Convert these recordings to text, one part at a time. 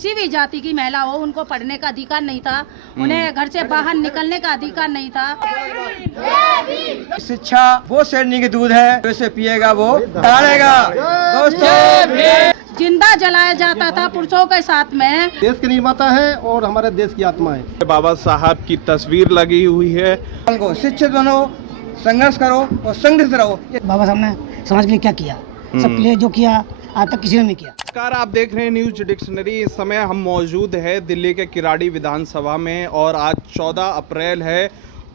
किसी भी जाति की महिला हो उनको पढ़ने का अधिकार नहीं था, उन्हें घर से बाहर निकलने का अधिकार नहीं था। शिक्षा वो शेरनी की दूध है, जो इसे पिएगा वो डालेगा। दोस्तों, जिंदा जलाया जाता था पुरुषों के साथ में। देश के निर्माता है और हमारे देश की आत्मा है। बाबा साहब की तस्वीर लगी हुई है। को शिक्षित बनो, संघर्ष करो और संगठित रहो। बाबा साहब ने समाज के लिए क्या किया, सबके लिए जो किया आज तक किसी ने नहीं किया। नमस्कार, आप देख रहे हैं न्यूज डिक्शनरी। इस समय हम मौजूद है दिल्ली के किराड़ी विधानसभा में और आज 14 अप्रैल है।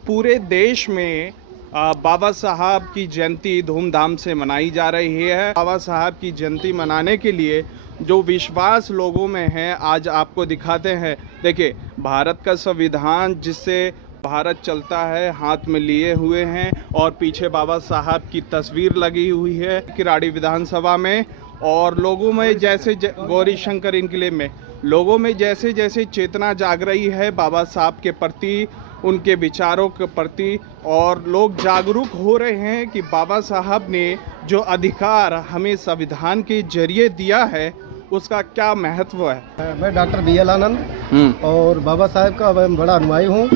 पूरे देश में बाबा साहब की जयंती धूमधाम से मनाई जा रही है। बाबा साहब की जयंती मनाने के लिए जो विश्वास लोगों में है आज आपको दिखाते हैं। देखिए, भारत का संविधान जिससे भारत चलता है हाथ में लिए हुए हैं और पीछे बाबा साहब की तस्वीर लगी हुई है किराड़ी विधानसभा में। और लोगों में जैसे गौरी शंकर इनकलेव में लोगों में जैसे जैसे चेतना जाग रही है बाबा साहब के प्रति, उनके विचारों के प्रति, और लोग जागरूक हो रहे हैं कि बाबा साहब ने जो अधिकार हमें संविधान के जरिए दिया है उसका क्या महत्व है। मैं डॉक्टर BL आनंद और बाबा साहब का मैं बड़ा अनुयायी हूँ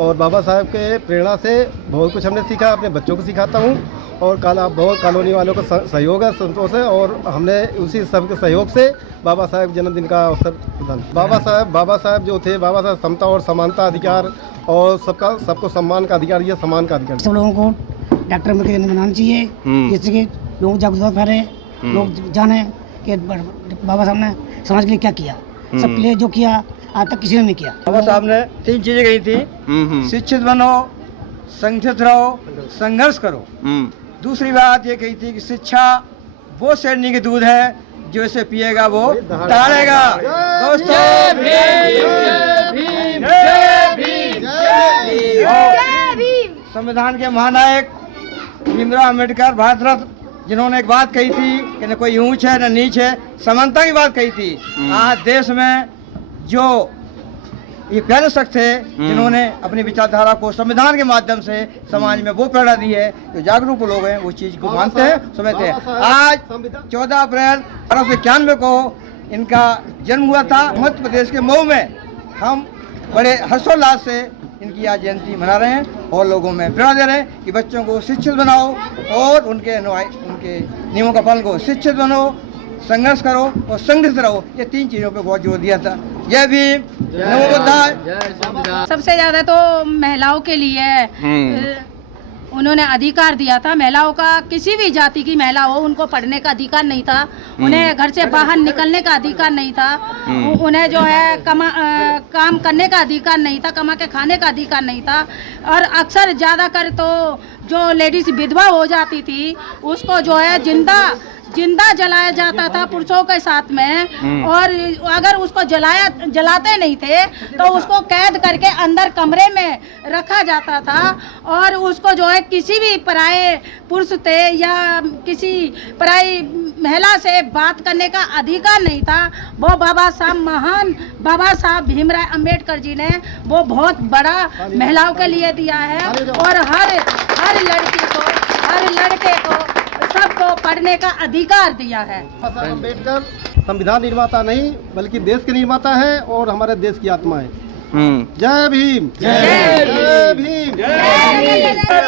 और बाबा साहब के प्रेरणा से बहुत कुछ हमने सीखा, अपने बच्चों को सिखाता हूँ और बहुत कॉलोनी वालों का सहयोग है, संतोष है और हमने उसी सबके सहयोग से बाबा साहब जन्मदिन का अवसर प्रदान। बाबा साहब जो थे, बाबा साहब समता और समानता अधिकार और सबको सम्मान का अधिकार, ये सम्मान का अधिकार। सब लोगों को डॉक्टर में बनाना चाहिए जिससे कि लोग जागरूकता फैले, लोग जाने कि बाबा साहब ने समाज के लिए क्या किया, सबके लिए जो किया आज तक किसी ने नहीं किया। बाबा साहब ने 3 चीजें कही थी, शिक्षित बनो, संगठित रहो, संघर्ष करो। दूसरी बात ये कही थी कि शिक्षा वो शेरनी की दूध है, जो इसे पिएगा वो डालेगा। दोस्तों, संविधान के महानायक भीमराव अम्बेडकर भारत रत्न, जिन्होंने एक बात कही थी कि न कोई ऊंच है न नीच है, समानता की बात कही थी। आज देश में जो ये प्यारे शख्स थे जिन्होंने अपनी विचारधारा को संविधान के माध्यम से समाज में वो प्रेरणा दी है, जो जागरूक लोग हैं वो चीज को मानते हैं, समझते हैं। आज 14 अप्रैल 1891 को इनका जन्म हुआ था। मध्य प्रदेश के मऊ में हम बड़े हर्षोल्लास से इनकी आज जयंती मना रहे हैं और लोगों में प्रेरणा दे रहे हैं कि बच्चों को शिक्षित बनाओ और उनके नियमों का पालन करो। शिक्षित बनो, संघर्ष करो और संगठित रहो। ये 3 चीजों पे बहुत जोर दिया था। जय भीम, नमो बुद्धाय। सबसे ज्यादा तो महिलाओं के लिए उन्होंने अधिकार दिया था। महिलाओं का, किसी भी जाति की महिला हो उनको पढ़ने का अधिकार नहीं था, उन्हें घर से बाहर निकलने का अधिकार नहीं था, उन्हें जो है काम करने का अधिकार नहीं था, कमा के खाने का अधिकार नहीं था। और अक्सर ज़्यादा कर तो जो लेडीज विधवा हो जाती थी उसको जो है जिंदा जलाया जाता था पुरुषों के साथ में। और अगर उसको जलाते नहीं थे तो उसको कैद करके अंदर कमरे में रखा जाता था और उसको जो है किसी भी पराये पुरुष थे या किसी पराई महिला से बात करने का अधिकार नहीं था। वो महान बाबा साहब भीमराव अम्बेडकर जी ने वो बहुत बड़ा महिलाओं के लिए दिया है और हर लड़की को, हर लड़के को, सबको पढ़ने का अधिकार दिया है। अम्बेडकर संविधान निर्माता नहीं बल्कि देश के निर्माता है और हमारे देश की आत्मा है। जय भीम, जय भीम, जय भीम।